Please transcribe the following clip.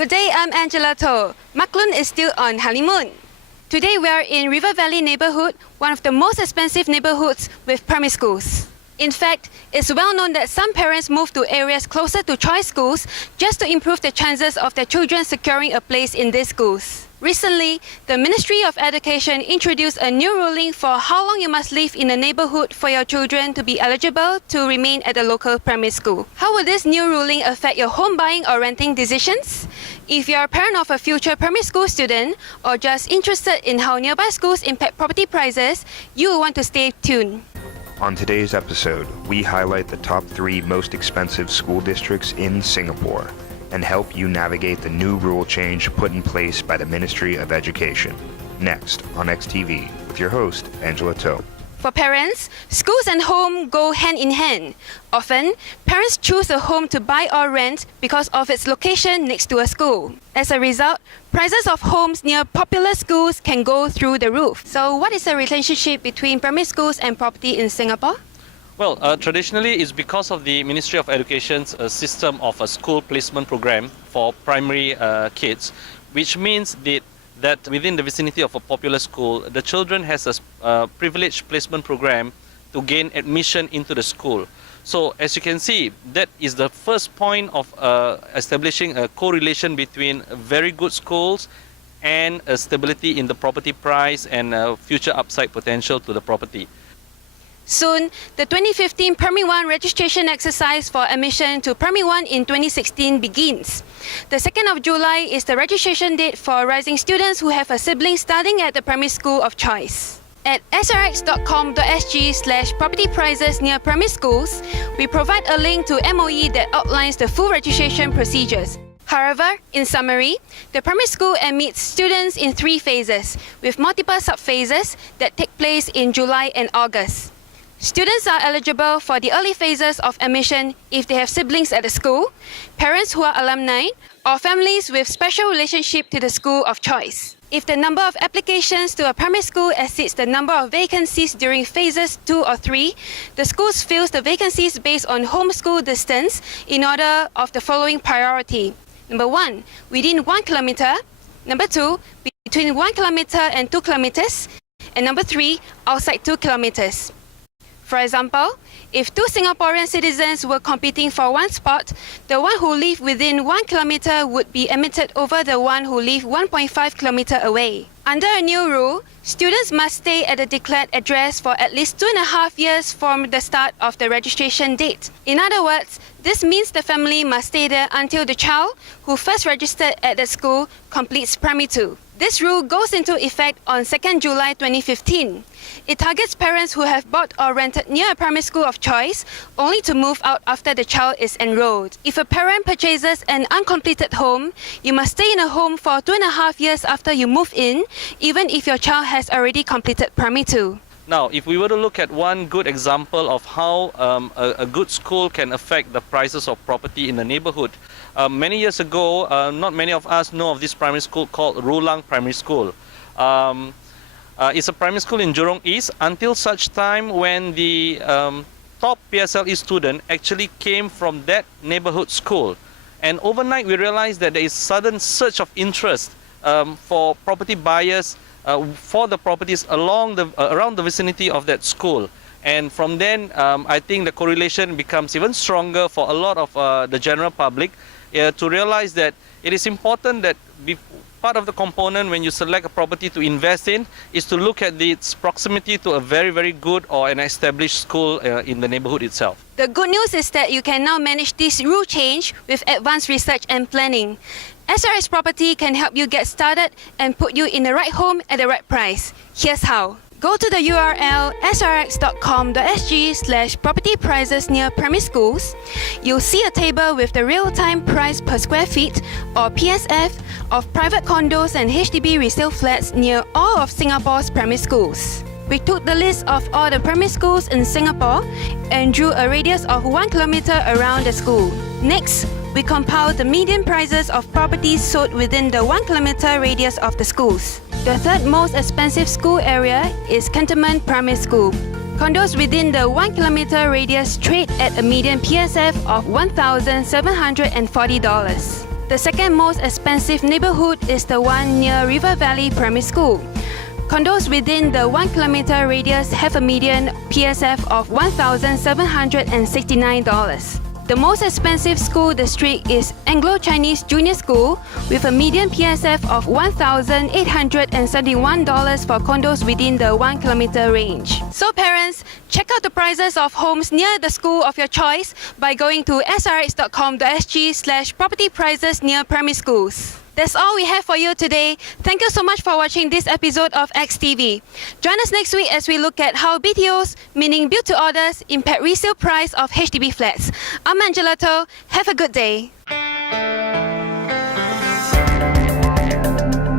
Good day, I'm Angela To. Maklun is still on honeymoon. Today we are in River Valley neighborhood, one of the most expensive neighborhoods with primary schools. In fact, it's well known that some parents move to areas closer to choice schools just to improve the chances of their children securing a place in these schools. Recently, the Ministry of Education introduced a new ruling for how long you must live in a neighborhood for your children to be eligible to remain at a local primary school. How will this new ruling affect your home buying or renting decisions? If you are a parent of a future primary school student or just interested in how nearby schools impact property prices, you will want to stay tuned. On today's episode, we highlight the top 3 most expensive school districts in Singapore and help you navigate the new rule change put in place by the Ministry of Education. Next on XTV with your host, Angela To. For parents, schools and home go hand in hand. Often, parents choose a home to buy or rent because of its location next to a school. As a result, prices of homes near popular schools can go through the roof. So what is the relationship between primary schools and property in Singapore? Well, traditionally it's because of the Ministry of Education's system of a school placement program for primary kids, which means that within the vicinity of a popular school, the children has a privileged placement program to gain admission into the school. So as you can see, that is the first point of establishing a correlation between very good schools and a stability in the property price and future upside potential to the property. Soon, the 2015 Primary 1 registration exercise for admission to Primary 1 in 2016 begins. The 2nd of July is the registration date for rising students who have a sibling studying at the primary school of choice. At srx.com.sg/property prices near primary schools, we provide a link to MOE that outlines the full registration procedures. However, in summary, the primary school admits students in 3 phases, with multiple sub-phases that take place in July and August. Students are eligible for the early phases of admission if they have siblings at the school, parents who are alumni, or families with special relationship to the school of choice. If the number of applications to a primary school exceeds the number of vacancies during phases 2 or 3, the school fills the vacancies based on home school distance in order of the following priority. Number 1, within 1 kilometer. Number 2, between 1 kilometer and 2 kilometers. And number 3, outside 2 kilometers. For example, if 2 Singaporean citizens were competing for one spot, the one who lived within 1 kilometer would be admitted over the one who lived 1.5 kilometer away. Under a new rule, students must stay at the declared address for at least 2.5 years from the start of the registration date. In other words, this means the family must stay there until the child, who first registered at the school, completes Primary 2. This rule goes into effect on 2nd July 2015. It targets parents who have bought or rented near a primary school of choice only to move out after the child is enrolled. If a parent purchases an uncompleted home, you must stay in a home for 2.5 years after you move in, even if your child has already completed Primary 2. Now, if we were to look at one good example of how a good school can affect the prices of property in the neighborhood, many years ago, not many of us know of this primary school called Rulang Primary School. It's a primary school in Jurong East until such time when the top PSLE student actually came from that neighborhood school. And overnight we realized that there is sudden surge of interest for property buyers for the properties around the vicinity of that school. And from then, I think the correlation becomes even stronger for a lot of the general public to realize that it is important that part of the component when you select a property to invest in is to look at its proximity to a very, very good or an established school in the neighborhood itself. The good news is that you can now manage this rule change with advanced research and planning. SRX Property can help you get started and put you in the right home at the right price. Here's how. Go to the URL srx.com.sg/property prices near primary schools. You'll see a table with the real-time price per square feet or PSF of private condos and HDB resale flats near all of Singapore's primary schools. We took the list of all the primary schools in Singapore and drew a radius of 1 kilometer around the school. Next, we compiled the median prices of properties sold within the 1 kilometer radius of the schools. The third most expensive school area is Cantonment Primary School. Condos within the 1 kilometer radius trade at a median PSF of $1,740. The second most expensive neighborhood is the one near River Valley Primary School. Condos within the 1 kilometer radius have a median PSF of $1,769. The most expensive school district is Anglo-Chinese Junior School with a median PSF of $1,871 for condos within the 1 kilometer range. So parents, check out the prices of homes near the school of your choice by going to srx.com.sg/property prices near primary schools. That's all we have for you today. Thank you so much for watching this episode of XTV. Join us next week as we look at how BTOs, meaning build to orders, impact resale price of HDB flats. I'm Angela To. Have a good day.